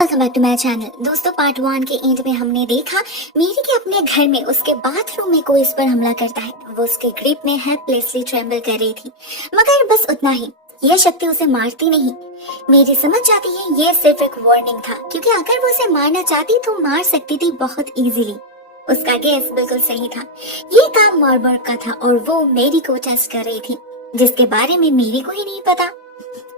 Welcome back to my channel. दोस्तों, part 1 के and में हमने देखा मेरी के अपने घर में उसके बाथरूम में कोई इस पर हमला करता है। वो उसके ग्रिप में हेल्पलेसली ट्रेम्बल कर रही थी, मगर बस उतना ही। यह शक्ति उसे मारती नहीं। मेरी समझ जाती है ये सिर्फ एक वार्निंग था, क्योंकि अगर वो उसे मारना चाहती तो मार सकती थी बहुत इजीली। उसका गेस बिल्कुल सही था। ये काम मार्बर्ग का था और वो मेरी को टेस्ट कर रही थी, जिसके बारे में मेरी को ही नहीं पता।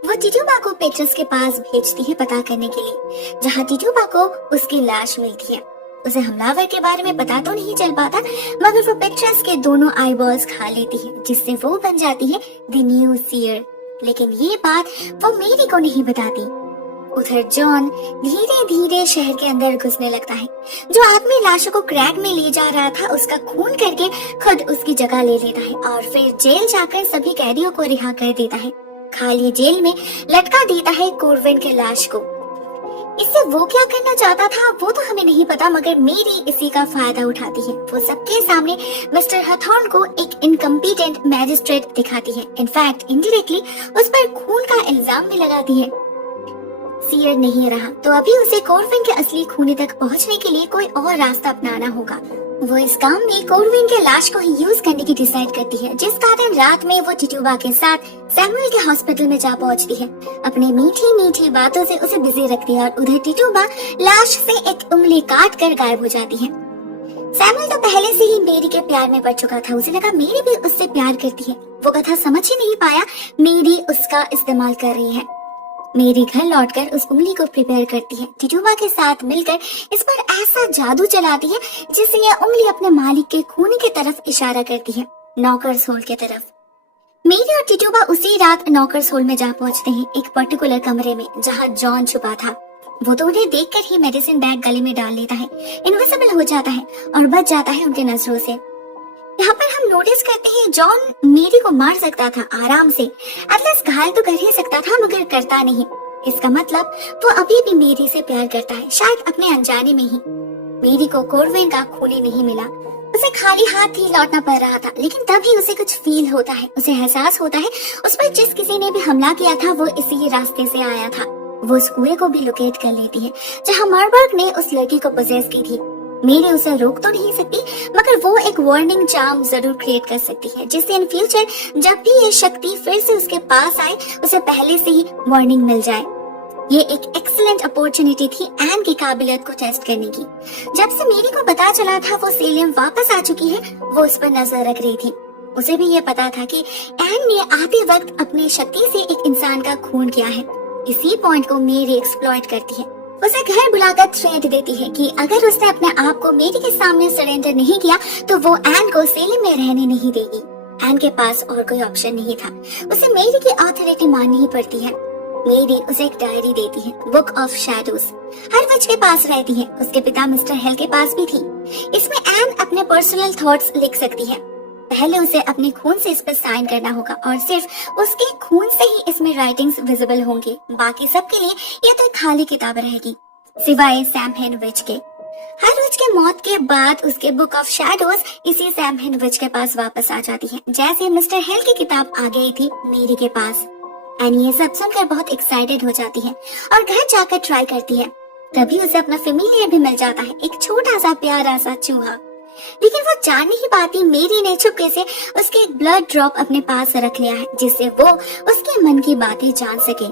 वो टिटुबा को पेट्रस के पास भेजती है पता करने के लिए, जहाँ टिटुबा को उसकी लाश मिलती है। उसे हमलावर के बारे में पता तो नहीं चल पाता, मगर वो पेट्रस के दोनों आईबॉल्स खा लेती है, जिससे वो बन जाती है द न्यू सीयर। लेकिन ये बात वो मेरी को नहीं बताती। उधर जॉन धीरे धीरे शहर के अंदर घुसने लगता है। जो आदमी लाशों को क्रैक में ले जा रहा था, उसका खून करके खुद उसकी जगह ले लेता है और फिर जेल जाकर सभी कैदियों को रिहा कर देता है। खाली जेल में लटका देता है कोरविन के लाश को। इससे वो क्या करना चाहता था वो तो हमें नहीं पता, मगर मेरी इसी का फायदा उठाती है। वो सबके सामने मिस्टर हथॉर्न को एक इनकम्पिटेंट मैजिस्ट्रेट दिखाती है। इनफैक्ट इनडायरेक्टली उस पर खून का इल्जाम भी लगाती है। सीयर नहीं रहा तो अभी उसे कोरविन के असली खूनी तक पहुंचने के लिए कोई और रास्ता अपनाना होगा। वो इस काम में कोरविन के लाश को ही यूज करने की डिसाइड करती है, जिस कारण रात में वो टिटुबा के साथ सैमुअल के हॉस्पिटल में जा पहुंचती है। अपनी मीठी मीठी बातों से उसे बिजी रखती है और उधर टिटुबा लाश से एक उंगली काट कर गायब हो जाती है। सैमुअल तो पहले से ही मेरी के प्यार में पड़ चुका था। उसे लगा मेरी भी उससे प्यार करती है। वो कथा समझ ही नहीं पाया मेरी उसका इस्तेमाल कर रही है। मेरी घर लौटकर उस उंगली को प्रिपेयर करती है। टिटुबा के साथ मिलकर इस पर ऐसा जादू चलाती है जिससे यह उंगली अपने मालिक के खून की तरफ इशारा करती है, नॉकर्स होल की तरफ। मेरी और टिटुबा उसी रात नॉकर्स होल में जा पहुंचते हैं, एक पर्टिकुलर कमरे में जहां जॉन छुपा था। वो तो उन्हें देखकर ही मेडिसिन बैग गले में डाल लेता है, इनविजिबल हो जाता है और बच जाता है उनके नजरों से। यहाँ पर हम नोटिस करते हैं जॉन मेरी को मार सकता था आराम से, एटलीस्ट घायल तो कर ही सकता था, मगर करता नहीं। इसका मतलब वो अभी भी मेरी से प्यार करता है, शायद अपने अनजाने में ही। मेरी को कोरविन का खूनी नहीं मिला। उसे खाली हाथ ही लौटना पड़ रहा था, लेकिन तभी उसे कुछ फील होता है। उसे एहसास होता है उस पर जिस किसी ने भी हमला किया था वो इसी रास्ते से आया था। वो उस कुएं को भी लोकेट कर लेती है जहाँ मार्बर्ग ने उस लड़की को पोजेस की थी। मेरी उसे रोक तो नहीं सकती, मगर वो एक वार्निंग चार्म जरूर क्रिएट कर सकती है, जिससे इन फ्यूचर जब भी ये शक्ति फिर से उसके पास आए उसे पहले से ही वार्निंग मिल जाए। ये एक एक्सीलेंट अपॉर्चुनिटी थी एन की काबिलियत को टेस्ट करने की। जब से मेरी को पता चला था वो सेलियम वापस आ चुकी है, वो उस पर नजर रख रही थी। उसे भी ये पता था कि एन ने आते वक्त अपनी शक्ति से एक इंसान का खून किया है। इसी पॉइंट को मेरी एक्सप्लॉइट करती है। उसे घर बुलाकर थ्रेट देती है कि अगर उसने अपने आप को मेरी के सामने सरेंडर नहीं किया तो वो एन को सेलिम में रहने नहीं देगी। एन के पास और कोई ऑप्शन नहीं था, उसे मेरी की ऑथोरिटी माननी ही पड़ती है। मेरी उसे एक डायरी देती है, बुक ऑफ शैडोज। हर विच के पास रहती है, उसके पिता मिस्टर हेल के पास भी थी। इसमें एन अपने पर्सनल थॉट्स लिख सकती है। पहले उसे अपने खून से इस पर साइन करना होगा और सिर्फ उसके खून से ही इसमें राइटिंग्स विजिबल होंगी। बाकी सबके लिए ये तो एक खाली किताब रहेगी, सिवाय सैम हेनविच के। हर विच के मौत के बाद उसके बुक ऑफ शैडोज इसी सैम हेनविच के पास वापस आ जाती है, जैसे मिस्टर हेल की किताब आ गई थी मेरी के पास। एनी ये सब सुनकर बहुत एक्साइटेड हो जाती है और घर जाकर ट्राई करती है। तभी उसे अपना फेमिलियर भी मिल जाता है, एक छोटा सा प्यारा सा चूहा। लेकिन वो जान नहीं पाती मेरी ने चुपके से उसके एक ब्लड ड्रॉप अपने पास रख लिया है, जिससे वो उसके मन की बातें जान सके।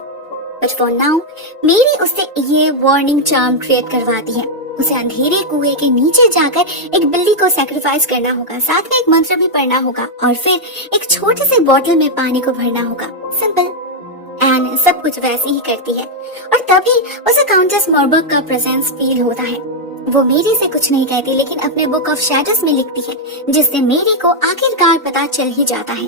बट फॉर नाउ मेरी उससे ये वार्निंग चार्म क्रिएट करवाती है। उसे अंधेरे कुएं के नीचे जाकर एक बिल्ली को सैक्रिफाइस करना होगा, साथ में एक मंत्र भी पढ़ना होगा और फिर एक छोटे से बोतल में पानी को भरना होगा। सिंपल। एन सब कुछ वैसे ही करती है और तभी उसे काउंटेस मार्बर्ग का प्रेजेंस फील होता है। वो मेरी से कुछ नहीं कहती, लेकिन अपने बुक ऑफ शैडोज में लिखती है, जिससे मेरी को आखिरकार पता चल ही जाता है।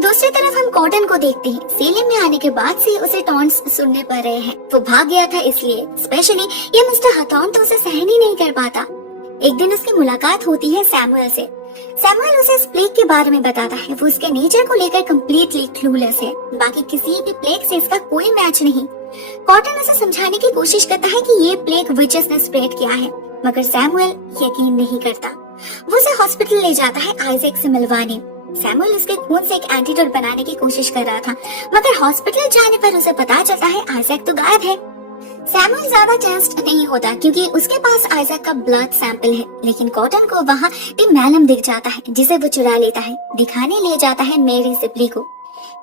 दूसरी तरफ हम कॉटन को देखते हैं। सेलिम में आने के बाद से उसे टॉन्ट्स सुनने पड़ रहे हैं। वो भाग गया था इसलिए, स्पेशली ये मिस्टर हथॉर्न तो उसे सहन ही नहीं कर पाता। एक दिन उसकी मुलाकात होती है सैमुअल से। सैमुअल उसे इस प्लेग के बारे में बताता है। वो उसके नेचर को लेकर कम्प्लीटली क्लूलेस है, बाकी किसी भी प्लेग से इसका कोई मैच नहीं। कॉटन उसे समझाने की कोशिश करता है कि ये प्लेग विचेस ने स्प्रेड किया है, मगर सैमुअल यकीन नहीं करता। वो उसे हॉस्पिटल ले जाता है आइजैक से मिलवाने। सैमुअल उसके खून से एक एंटीडोट बनाने की कोशिश कर रहा था, मगर हॉस्पिटल जाने पर उसे पता चलता है आइजैक तो गायब है। सैमुअल ज्यादा टेस्ट नहीं होता क्योंकि उसके पास आइजैक का ब्लड सैंपल है, लेकिन कॉटन को वहाँ टिम मैलम दिख जाता है जिसे वो चुरा लेता है, दिखाने ले जाता है मेरी सिपली को।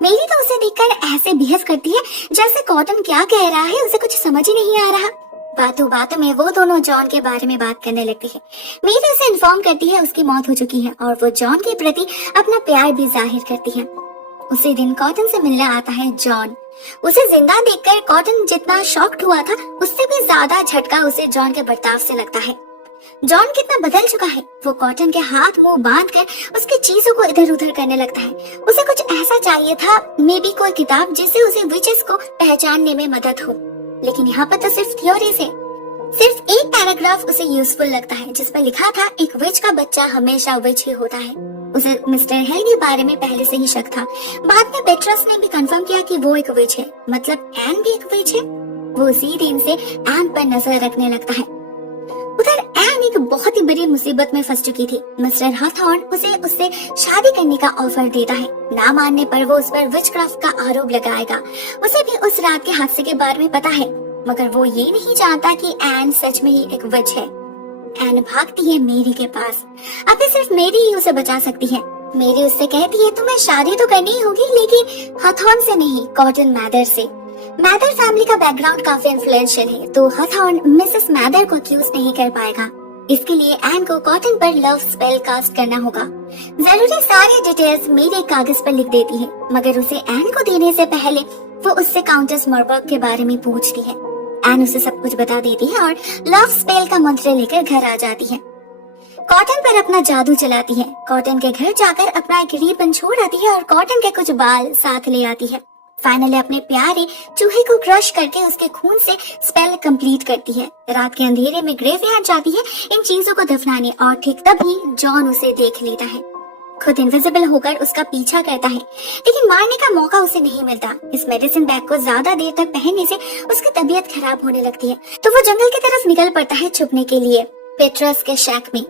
मेरी तो उसे देखकर ऐसे बिहेव करती है जैसे कॉटन क्या कह रहा है उसे कुछ समझ ही नहीं आ रहा। बातों बातों में वो दोनों जॉन के बारे में बात करने लगती है। मेरी उसे इन्फॉर्म करती है उसकी मौत हो चुकी है और वो जॉन के प्रति अपना प्यार भी जाहिर करती है। उसी दिन कॉटन से मिलने आता है जॉन। उसे जिंदा देखकर कॉटन जितना शॉक्ड हुआ था उससे भी ज्यादा झटका उसे जॉन के बर्ताव से लगता है। जॉन कितना बदल चुका है। वो कॉटन के हाथ मुंह बांध कर उसकी चीजों को इधर उधर करने लगता है। उसे कुछ ऐसा चाहिए था, मे बी कोई किताब जिससे उसे विचेस को पहचानने में मदद हो, लेकिन यहाँ पर तो सिर्फ थ्योरीज है। सिर्फ एक पैराग्राफ उसे यूजफुल लगता है जिस पर लिखा था एक विच का बच्चा हमेशा विच ही होता है। उसे मिस्टर हेल के बारे में पहले से ही शक था। बाद में पेट्रस ने भी कंफर्म किया कि वो एक विच है, मतलब एन भी एक विच है। वो उसी दिन से एन पर नजर रखने लगता है। उधर एन एक बहुत ही बड़ी मुसीबत में फंस चुकी थी। मिस्टर हॉथॉर्न उसे उससे शादी करने का ऑफर देता है। ना मानने पर वो उस पर विचक्राफ्ट का आरोप लगाएगा। उसे भी उस रात के हादसे के बारे में पता है, मगर वो ये नहीं जानता कि एन सच में ही एक विच है। एन भागती है मेरी के पास। अभी सिर्फ मेरी ही उसे बचा सकती है। मेरी उससे कहती है तुम्हें शादी तो करनी ही होगी, लेकिन हॉथॉर्न से नहीं, कॉटन मैदर से। मैदर फैमिली का बैकग्राउंड काफी इन्फ्लुएंशियल है, तो हॉथॉर्न मिसेस मैदर को अक्यूज नहीं कर पाएगा। इसके लिए एन को कॉटन पर लव स्पेल कास्ट करना होगा। जरूरी सारे डिटेल्स मेरे कागज पर लिख देती है, मगर उसे एन को देने से पहले वो उससे काउंटेस मॉरबर्ग के बारे में पूछती है। एन उसे सब कुछ बता देती है और लव स्पेल का मंत्र लेकर घर आ जाती है। कॉटन पर अपना जादू चलाती है। कॉटन के घर जाकर अपना एक रिबन छोड़ आती है और कॉटन के कुछ बाल साथ ले आती है। फाइनली अपने प्यारे चूहे को क्रश करके उसके खून से स्पेल कंप्लीट करती है। रात के अंधेरे में ग्रेवयार्ड जाती है इन चीजों को दफनाने और ठीक तभी जॉन उसे देख लेता है। खुद इनविजिबल होकर उसका पीछा करता है, लेकिन मारने का मौका उसे नहीं मिलता। इस मेडिसिन बैग को ज्यादा देर तक पहनने से उसकी तबीयत खराब होने लगती है, तो वो जंगल की तरफ निकल पड़ता है छुपने के लिए पेट्रस के शैक में।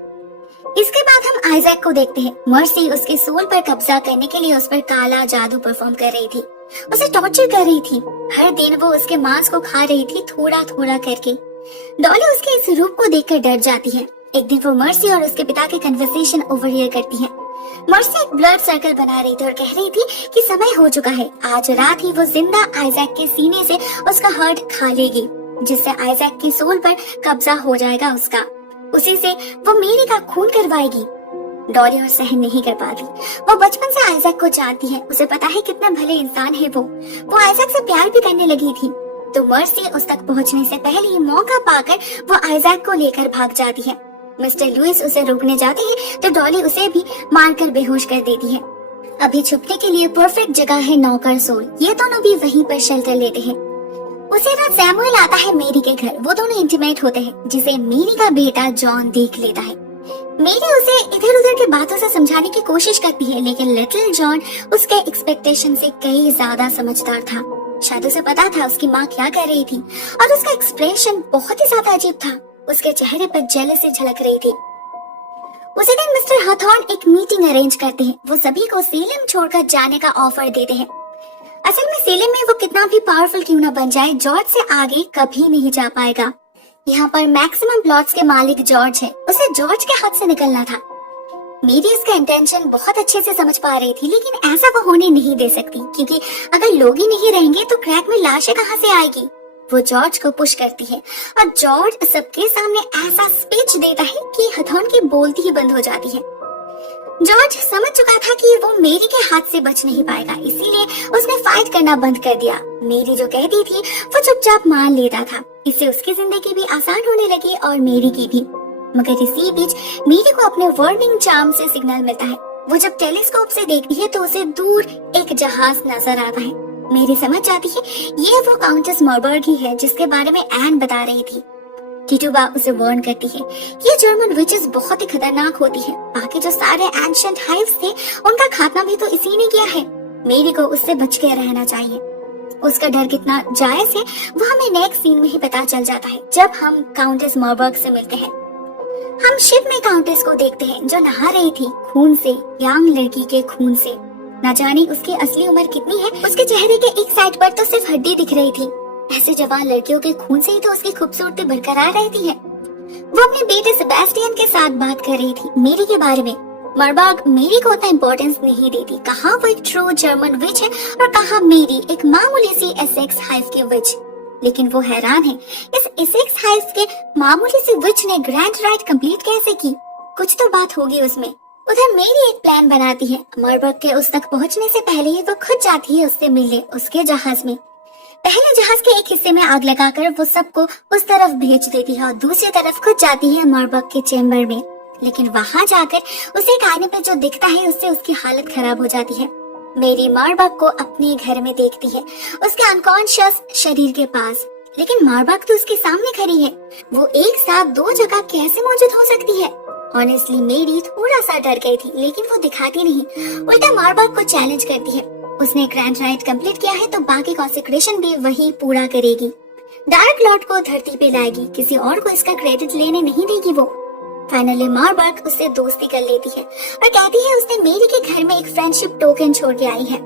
इसके बाद हम आइजैक को देखते हैं। मर्सी उसके सोल पर कब्जा करने के लिए उस पर काला जादू परफॉर्म कर रही थी, उसे टॉर्चर कर रही थी। हर दिन वो उसके मांस को खा रही थी, थोड़ा थोड़ा करके। डॉली उसके इस रूप को देखकर डर जाती है। एक दिन वो मर्सी और उसके पिता के कन्वर्सेशन ओवरहियर करती है। मर्सी एक ब्लड सर्कल बना रही थी और कह रही थी कि समय हो चुका है, आज रात ही वो जिंदा आइजैक के सीने से उसका हार्ट खा लेगी, जिससे आइजैक की सोल पर कब्जा हो जाएगा उसका। उसी से वो मेरी का खून करवाएगी। डॉली और सहन नहीं कर पाती। वो बचपन से आइजैक को जानती है, उसे पता है कितना भले इंसान है वो आइजैक से प्यार भी करने लगी थी। तो मर्सी उस तक पहुंचने से पहले ही मौका पाकर वो आइजैक को लेकर भाग जाती है। मिस्टर लुइस उसे रोकने जाते हैं तो डॉली उसे भी मारकर बेहोश कर देती है। अभी छुपने के लिए परफेक्ट जगह है नौकर सोल। ये दोनों भी वहीं पर शेल्टर लेते हैं। उसी रात सैमुअल आता है मेरी के घर। वो दोनों इंटीमेट होते हैं, जिसे मेरी का बेटा जॉन देख लेता है। मेरी उसे इधर उधर की बातों से समझाने की कोशिश करती है, लेकिन लिटिल जॉन उसके एक्सपेक्टेशन से कई ज्यादा समझदार था। शायद उसे पता था उसकी माँ क्या कर रही थी और उसका एक्सप्रेशन बहुत ही ज्यादा अजीब था। उसके चेहरे पर जेलसी झलक रही थी। उसी दिन मिस्टर हॉथॉर्न एक मीटिंग अरेंज करते हैं। वो सभी को सेलेम छोड़कर जाने का ऑफर देते हैं। असल में सेलेम में वो कितना भी पावरफुल क्यों ना बन जाए, जॉर्ज से आगे कभी नहीं जा पाएगा। यहाँ पर मैक्सिमम प्लॉट्स के मालिक जॉर्ज है, उसे जॉर्ज के हाथ से निकलना था। मेरी इसका इंटेंशन बहुत अच्छे से समझ पा रही थी, लेकिन ऐसा वो होने नहीं दे सकती, क्योंकि अगर लोग ही नहीं रहेंगे तो क्रैक में लाशें कहाँ से आएगी। वो जॉर्ज को पुश करती है और जॉर्ज सबके सामने ऐसा स्पीच देता है कि हथौन की बोलती ही बंद हो जाती है। जॉर्ज समझ चुका था कि वो मेरी के हाथ से बच नहीं पाएगा, इसीलिए उसने फाइट करना बंद कर दिया। मेरी जो कहती थी वो चुपचाप मान लेता था। इससे उसकी जिंदगी भी आसान होने लगी और मेरी की भी। मगर इसी बीच मेरी को अपने वार्निंग चार्म से सिग्नल मिलता है। वो जब टेलीस्कोप से देखती है तो उसे दूर एक जहाज नजर आता है। मेरी समझ जाती है ये वो काउंटेस मॉरबर्ग ही है जिसके बारे में एन बता रही थी। टिटुबा उसे वार्न करती है ये जर्मन विचेस बहुत ही खतरनाक होती है। बाकी जो सारे एंशिएंट हाइव्स थे उनका खात्मा भी तो इसी ने किया है। मेरी को उससे बच के रहना चाहिए। उसका डर कितना जायज है वो हमें नेक्स्ट सीन में ही पता चल जाता है, जब हम काउंटेस मॉरबर्ग से मिलते हैं। हम शिप में काउंटेस को देखते हैं जो नहा रही थी खून से, यंग लड़की के खून से। न जाने उसकी असली उम्र कितनी है। उसके चेहरे के एक साइड पर तो सिर्फ हड्डी दिख रही थी। ऐसे जवान लड़कियों के खून से ही तो उसकी खूबसूरती बरकरार रहती है। वो अपने बेटे सेबेस्टियन के साथ बात कर रही थी मेरी के बारे में। मरबाग मेरी को उतना इम्पोर्टेंस नहीं देती। कहाँ वो एक ट्रू जर्मन विच है और कहाँ मेरी एक मामूली सी एसेक्स हाइव की विच। लेकिन वो हैरान है, इस एसेक्स हाइव के मामूली सी विच ने ग्रैंड राइड कंप्लीट कैसे की। कुछ तो बात होगी उसमें। उधर मेरी एक प्लान बनाती है। मरबर्ग के उस तक पहुंचने से पहले ही वो खुद जाती है उससे मिलने उसके जहाज में। पहले जहाज के एक हिस्से में आग लगाकर वो सबको उस तरफ भेज देती है और दूसरी तरफ खुद जाती है मरबर्ग के चेम्बर में। लेकिन वहां जाकर उसे एक आईने पे जो दिखता है उससे उसकी हालत खराब हो जाती है। मेरी मरबर्ग को अपने घर में देखती है, उसके अनकॉन्शियस शरीर के पास। लेकिन मरबर्ग तो उसके सामने खड़ी है। वो एक साथ दो जगह कैसे मौजूद हो सकती है। ऑनेस्टली मेरी थोड़ा सा डर गई थी, लेकिन वो दिखाती नहीं, उल्टा मरबर्ग को चैलेंज करती है। उसने ग्रैंड राइड कंप्लीट किया है तो बाकी कॉन्सेक्रेशन भी वही पूरा करेगी। डार्क लॉर्ड को धरती पे लाएगी, किसी और को इसका क्रेडिट लेने नहीं देगी वो। फाइनली मरबर्ग उससे दोस्ती कर लेती है और कहती है उसने मेरी के घर में एक फ्रेंडशिप टोकन छोड़ के आई है।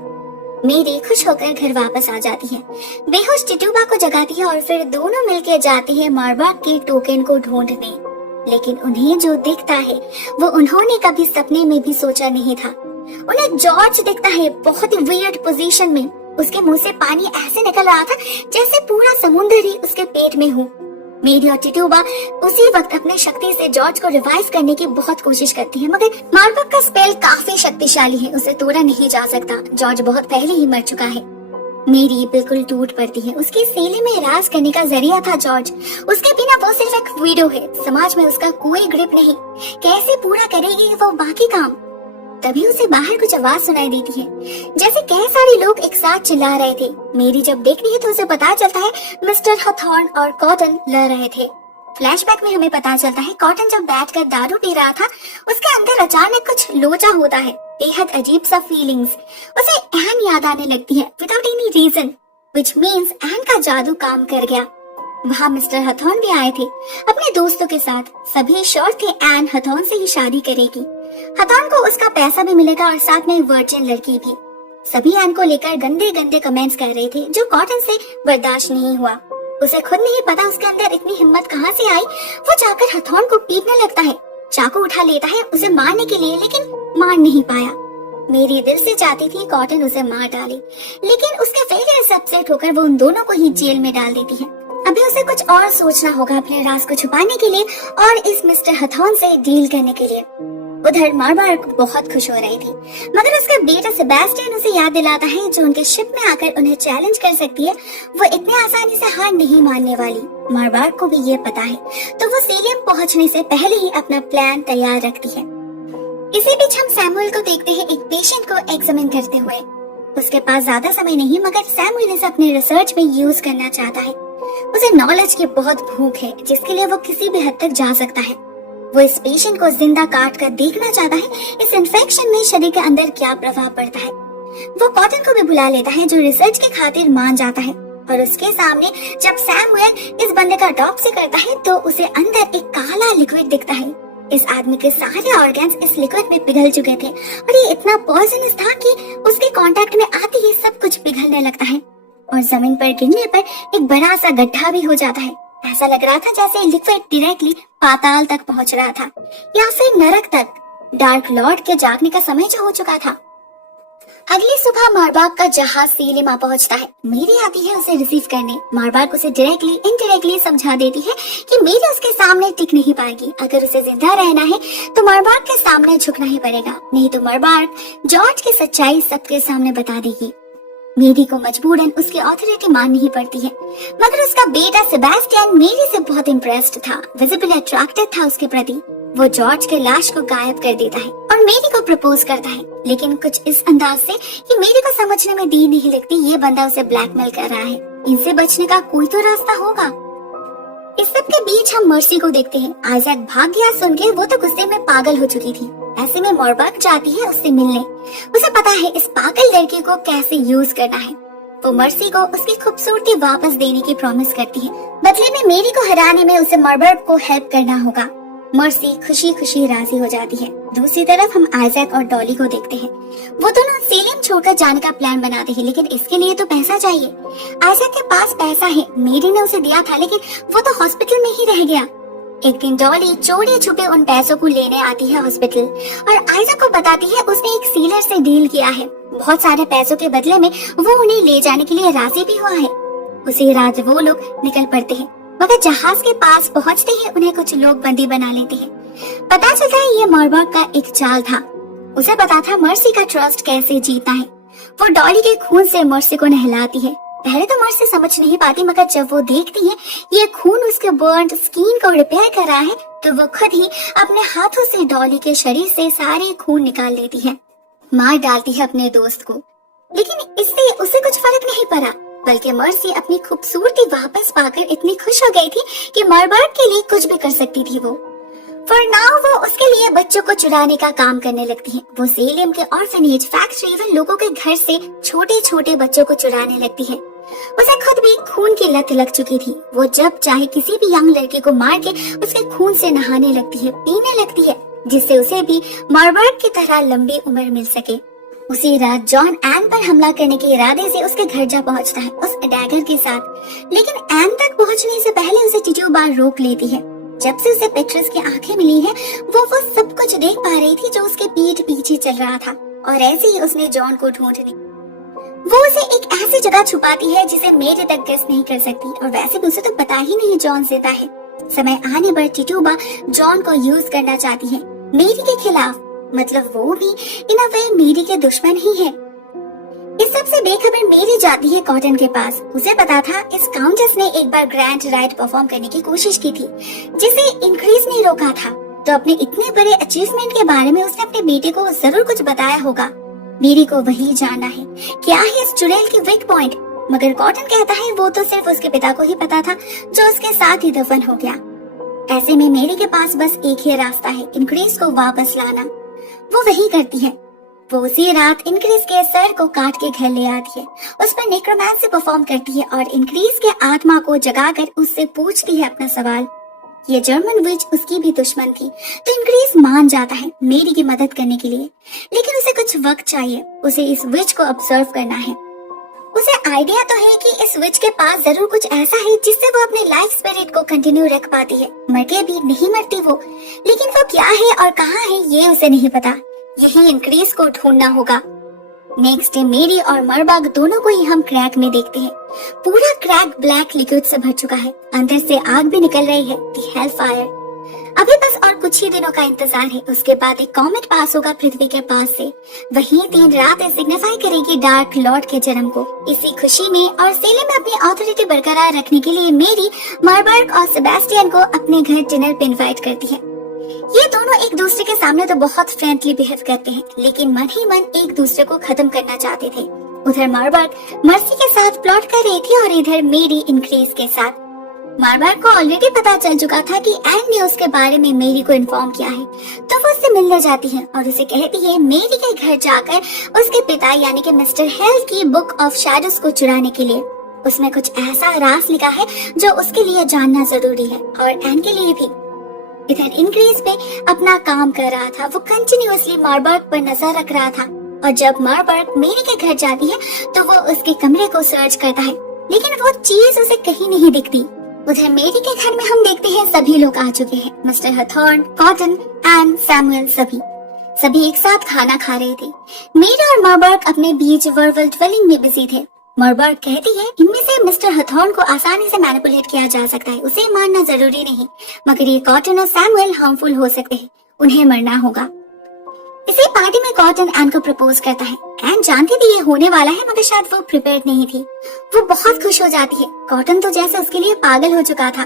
मेरी खुश होकर घर वापस आ जाती है, बेहोश टिटुबा को जगाती है और फिर दोनों मिलकर जाते हैं मरबर्ग के टोकन को ढूंढने। लेकिन उन्हें जो दिखता है वो उन्होंने कभी सपने में भी सोचा नहीं था। उन्हें जॉर्ज दिखता है बहुत ही वियर्ड पोजीशन में। उसके मुंह से पानी ऐसे निकल रहा था जैसे पूरा समुद्र ही उसके पेट में हो। मेरी और टिटुबा उसी वक्त अपने शक्ति से जॉर्ज को रिवाइव करने की बहुत कोशिश करती है, मगर मरबर्ग का स्पेल काफी शक्तिशाली है, उसे तोड़ा नहीं जा सकता। जॉर्ज बहुत पहले ही मर चुका है। मेरी बिल्कुल टूट पड़ती है। उसके सेले में राज करने का जरिया था जॉर्ज। उसके बिना वो सिर्फ एक विडो है, समाज में उसका कोई ग्रिप नहीं। कैसे पूरा करेगी वो बाकी काम। तभी उसे बाहर कुछ आवाज सुनाई देती है, जैसे कई सारे लोग एक साथ चिल्ला रहे थे। मेरी जब देखती है तो उसे पता चलता है मिस्टर हथॉर्न और कॉटन लड़ रहे थे। फ्लैशबैक में हमें पता चलता है कॉटन जब बैठकर दारू पी रहा था उसके अंदर अचानक कुछ लोचा होता है, बेहद अजीब सा फीलिंग्स। उसे एन याद आने लगती है without any reason, which means एन का जादू काम कर गया। वहाँ मिस्टर हथॉर्न भी आए थे अपने दोस्तों के साथ। सभी श्योर थे एन हथॉर्न से ही शादी करेगी। हथॉर्न को उसका पैसा भी मिलेगा और साथ में वर्जिन लड़की भी। सभी एन को लेकर गंदे गंदे कमेंट्स कर रहे थे जो कॉटन से बर्दाश्त नहीं हुआ। उसे खुद नहीं पता उसके अंदर इतनी हिम्मत कहाँ से आई। वो जाकर हथॉर्न को पीटने लगता है, चाकू उठा लेता है उसे मारने के लिए, लेकिन मार नहीं पाया। मेरी दिल से चाहती थी कॉटन उसे मार डाले, लेकिन उसके फेलियर से अपसेट होकर वो उन दोनों को ही जेल में डाल देती है। अभी उसे कुछ और सोचना होगा अपने राज को छुपाने के लिए और इस मिस्टर हथॉर्न से डील करने के लिए। उधर मरबर्ग बहुत खुश हो रही थी, मगर उसका बेटा सेबेस्टियन उसे याद दिलाता है जो उनके शिप में आकर उन्हें चैलेंज कर सकती है, वो इतने आसानी से हार नहीं मानने वाली। मरबर्ग को भी ये पता है, तो वो सेलियम पहुंचने से पहले ही अपना प्लान तैयार रखती है। इसी बीच हम सैमुअल को देखते हैं एक पेशेंट को एग्जामिन करते हुए। उसके पास ज्यादा समय नहीं, मगर सैमुअल इसे अपने रिसर्च में यूज करना चाहता है। उसे नॉलेज की बहुत भूख है जिसके लिए वो किसी भी हद तक जा सकता है। वो इस पेशेंट को जिंदा काट कर देखना चाहता है इस इन्फेक्शन में शरीर के अंदर क्या प्रभाव पड़ता है। वो कॉटन को भी बुला लेता है जो रिसर्च के खातिर मान जाता है, और उसके सामने जब सैमुअल इस बंदे का डॉप्सी करता है तो उसे अंदर एक काला लिक्विड दिखता है। इस आदमी के सारे ऑर्गन्स इस लिक्विड में पिघल चुके थे और ये इतना पॉइजनस था कि उसके कांटेक्ट में आते ही सब कुछ पिघलने लगता है और जमीन पर गिरने पर एक बड़ा सा गड्ढा भी हो जाता है। ऐसा लग रहा था जैसे लिक्विड डायरेक्टली पाताल तक पहुंच रहा था या फिर नरक तक। डार्क लॉर्ड के जागने का समय जो हो चुका था। अगली सुबह मरबर्ग का जहाज सीलिमा पहुंचता है। मेरी आती है उसे रिसीव करने। मरबर्ग उसे डायरेक्टली इनडायरेक्टली समझा देती है कि मेरी उसके सामने टिक नहीं पाएगी। अगर उसे जिंदा रहना है तो मरबर्ग के सामने झुकना ही पड़ेगा, नहीं तो मरबर्ग जॉर्ज की सच्चाई सबके सामने बता देगी। मेरी को मजबूरन उसकी ऑथोरिटी माननी ही पड़ती है, मगर उसका बेटा सेबेस्टियन मेरी से बहुत इम्प्रेस्ड था, विजिबली अट्रैक्टेड था उसके प्रति। वो जॉर्ज के लाश को गायब कर देता है और मेरी को प्रपोज करता है, लेकिन कुछ इस अंदाज से कि मेरी को समझने में देर नहीं लगती ये बंदा उसे ब्लैकमेल कर रहा है। इनसे बचने का कोई तो रास्ता होगा। इस सब के बीच हम मर्सी को देखते हैं। आइजैक भाग गया सुन के वो तो गुस्से में पागल हो चुकी थी। ऐसे में मरबर्ग जाती है उससे मिलने। उसे पता है इस पागल लड़की को कैसे यूज करना है। वो मर्सी को उसकी खूबसूरती वापस देने की प्रॉमिस करती है। बदले में मेरी को हराने में उसे मरबर्ग को हेल्प करना होगा। मर्सी खुशी खुशी राजी हो जाती है। दूसरी तरफ हम आइजैक और डॉली को देखते हैं। वो दोनों सेलिम छोड़कर जाने का प्लान बनाते हैं, लेकिन इसके लिए तो पैसा चाहिए। आइजैक के पास पैसा है, मेरी ने उसे दिया था, लेकिन वो तो हॉस्पिटल में ही रह गया। एक दिन डॉली चोरी छुपे उन पैसों को लेने आती है हॉस्पिटल और आइजैक को बताती है उसने एक सीलर से डील किया है। बहुत सारे पैसों के बदले में वो उन्हें ले जाने के लिए राजी भी हुआ है। उसी रात वो लोग निकल पड़ते हैं, मगर जहाज के पास पहुंचते ही उन्हें कुछ लोग बंदी बना लेते हैं। पता चलता है ये मर्बर्ग का एक चाल था। उसे पता था मर्सी का ट्रस्ट कैसे जीतना है। वो डॉली के खून से मर्सी को नहलाती है। पहले तो मर्सी समझ नहीं पाती, मगर जब वो देखती है ये खून उसके बर्न्ड स्किन को रिपेयर कर रहा है, तो वो खुद ही अपने हाथों से डॉली के शरीर से सारे खून निकाल लेती है, मार डालती है अपने दोस्त को। लेकिन इससे उसे कुछ फर्क नहीं पड़ा, बल्कि मर्सी अपनी खूबसूरती वापस पाकर इतनी खुश हो गई थी कि मर्बर्ग के लिए कुछ भी कर सकती थी। वो फॉर नाउ वो उसके लिए बच्चों को चुराने का काम करने लगती है। वो सेलियम के ऑर्फनेज, फैक्ट्री व लोगों के घर से छोटे छोटे बच्चों को चुराने लगती है। उसे खुद भी खून की लत लग चुकी थी। वो जब चाहे किसी भी यंग लड़की को मार के उसके खून से नहाने लगती है, पीने लगती है, जिससे उसे भी मर्बर्ग की तरह लंबी उम्र मिल सके। उसी रात जॉन एन पर हमला करने के इरादे से उसके घर जा पहुंचता है उस डैगर के साथ, लेकिन एन तक पहुंचने से पहले उसे टिट्यूबा रोक लेती है। जब से उसे पेट्रस की आंखें मिली है, वो सब कुछ देख पा रही थी जो उसके पीठ पीछे चल रहा था, और ऐसे ही उसने जॉन को ढूंढने वो उसे एक ऐसी जगह छुपाती है जिसे मेरे तक गेस नहीं कर सकती, और वैसे भी उसे तो पता ही नहीं जॉन जिंदा है। समय आने पर टिट्यूबा जॉन को यूज करना चाहती है मेरी के खिलाफ, मतलब वो भी इन अ वे मेरी के दुश्मन ही है। इस सब से बेखबर मेरी जाती है कॉटन के पास। उसे पता था इस काउंटेस ने एक बार ग्रैंड राइड परफॉर्म करने की कोशिश की थी, जिसे इंक्रीज ने रोका था, तो अपने इतने बड़े अचीवमेंट के बारे में उसने अपने बेटे को जरूर कुछ बताया होगा। मेरी को वही जानना है, क्या है इस चुड़ैल की वीक पॉइंट। मगर कॉटन कहता है वो तो सिर्फ उसके पिता को ही पता था, जो उसके साथ ही दफन हो गया। ऐसे में मेरी के पास बस एक ही रास्ता है, इंक्रीज को वापस लाना। वो वही करती है। वो उसी रात इंक्रीज के सर को काट के घर ले आती है, उस पर नेक्रोमांसी परफॉर्म करती है और इंक्रीज के आत्मा को जगाकर उससे पूछती है अपना सवाल। ये जर्मन विच उसकी भी दुश्मन थी, तो इंक्रीज मान जाता है मेरी की मदद करने के लिए, लेकिन उसे कुछ वक्त चाहिए। उसे इस विच को ऑब्जर्व करना है। उसे आइडिया तो है कि इस विच के पास जरूर कुछ ऐसा है जिससे वो अपने लाइफ स्पिरिट को कंटिन्यू रख पाती है। मर के भी नहीं मरती वो, लेकिन वो क्या है और कहाँ है ये उसे नहीं पता। यही इंक्रीज को ढूंढना होगा। नेक्स्ट डे मेरी और मर्बर्ग दोनों को ही हम क्रैक में देखते हैं। पूरा क्रैक ब्लैक लिक्विड से भर चुका है, अंदर से आग भी निकल रही है, दी हेल फायर। अभी बस और कुछ ही दिनों का इंतजार है, उसके बाद एक कॉमेट पास होगा पृथ्वी के पास से। वही दिन रात सिग्निफाई करेगी डार्क लॉर्ड के जन्म को। इसी खुशी में और सेले में अपनी ऑथोरिटी बरकरार रखने के लिए मेरी मर्बर्ग और सेबेस्टियन को अपने घर डिनर पे इनवाइट करती है। ये दोनों एक दूसरे के सामने तो बहुत फ्रेंडली बिहेव करते हैं, लेकिन मन ही मन एक दूसरे को खत्म करना चाहते थे। उधर मर्बर्ग मर्सी के साथ प्लॉट कर रही थी और इधर मेरी इंक्रीज के साथ। मर्बर्ग को ऑलरेडी पता चल चुका था कि एन ने उसके बारे में मेरी को इन्फॉर्म किया है, तो वो उससे मिलने जाती है और उसे कहती है मेरी के घर जाकर उसके पिता यानी कि मिस्टर हेल की बुक ऑफ शैडोज को चुराने के लिए। उसमें कुछ ऐसा राज लिखा है जो उसके लिए जानना जरूरी है और एन के लिए भी। इधर इंक्रीज पे अपना काम कर रहा था। वो कंटिन्यूअसली मर्बर्ग पर नजर रख रहा था, और जब मर्बर्ग मेरी के घर जाती है तो वो उसके कमरे को सर्च करता है, लेकिन वो चीज उसे कहीं नहीं दिखती। उधर मेरी के घर में हम देखते हैं सभी लोग आ चुके हैं। मिस्टर हथॉर्न, कॉटन, एन, सैमुअल, सभी एक साथ खाना खा रहे थे। मेरी और मर्बर्ग अपने बीच वर्वल ड्वेलिंग में बिजी थे। मर्बर्ग कहती है इनमें से मिस्टर हथॉर्न को आसानी से मैनिपुलेट किया जा सकता है, उसे मारना जरूरी नहीं, मगर ये कॉटन और सैमुअल हार्मफुल हो सकते हैं, उन्हें मरना होगा। इसी पार्टी में कॉटन एन को प्रपोज करता है। एन जानती थी ये होने वाला है, मगर शायद वो प्रिपेयर्ड नहीं थी। वो बहुत खुश हो जाती है। कॉटन तो जैसे उसके लिए पागल हो चुका था,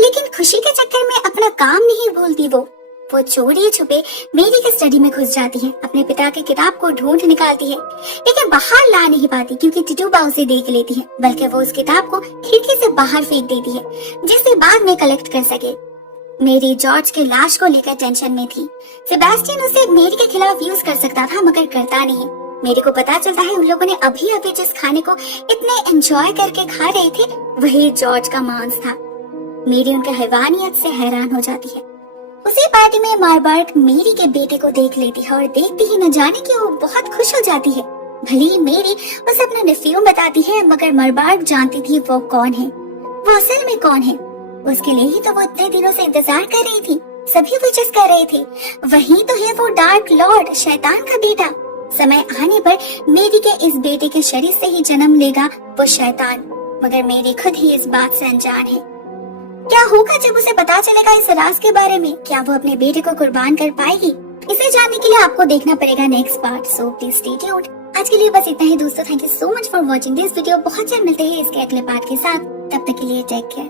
लेकिन खुशी के चक्कर में अपना काम नहीं भूलती। वो चोरी छुपे मेरी के स्टडी में घुस जाती है, अपने पिता की किताब को ढूंढ निकालती है, लेकिन बाहर ला नहीं पाती क्योंकि टिट्यूबा उसे देख लेती है, बल्कि वो उस किताब को खिड़की से बाहर फेंक देती है जिसे बाद में कलेक्ट कर सके। मेरी जॉर्ज के लाश को लेकर टेंशन में थी। सेबेस्टियन उसे मेरी के खिलाफ यूज कर सकता था, मगर करता नहीं। मेरी को पता चलता है उन लोगों ने अभी जिस खाने को इतने एंजॉय करके खा रहे थे वही जॉर्ज का मांस था। मेरी उनके हैवानियत से हैरान हो जाती है। उसी पार्टी में मार्बार्क मेरी के बेटे को देख लेती है और देखती ही न जाने कि वो बहुत खुश हो जाती है। भले ही मेरी उसे अपना नेफ्यू बताती है, मगर मार्बार्क जानती थी वो कौन है, वो असल में कौन है। उसके लिए ही तो वो इतने दिनों से इंतजार कर रही थी, सभी विचेस कर रहे थे। वही तो है वो डार्क लॉर्ड, शैतान का बेटा। समय आने पर मेरी के इस बेटे के शरीर से ही जन्म लेगा वो शैतान, मगर मेरी खुद ही इस बात से अनजान है। क्या होगा जब उसे पता चलेगा इस राज के बारे में? क्या वो अपने बेटे को कुर्बान कर पाएगी? इसे जानने के लिए आपको देखना पड़ेगा next part, so please stay tuned. आज के लिए बस इतना ही दोस्तों। Thank you so much for watching this video. बहुत जल्द मिलते हैं इसके अगले पार्ट के साथ, तब तक के लिए टेक केयर।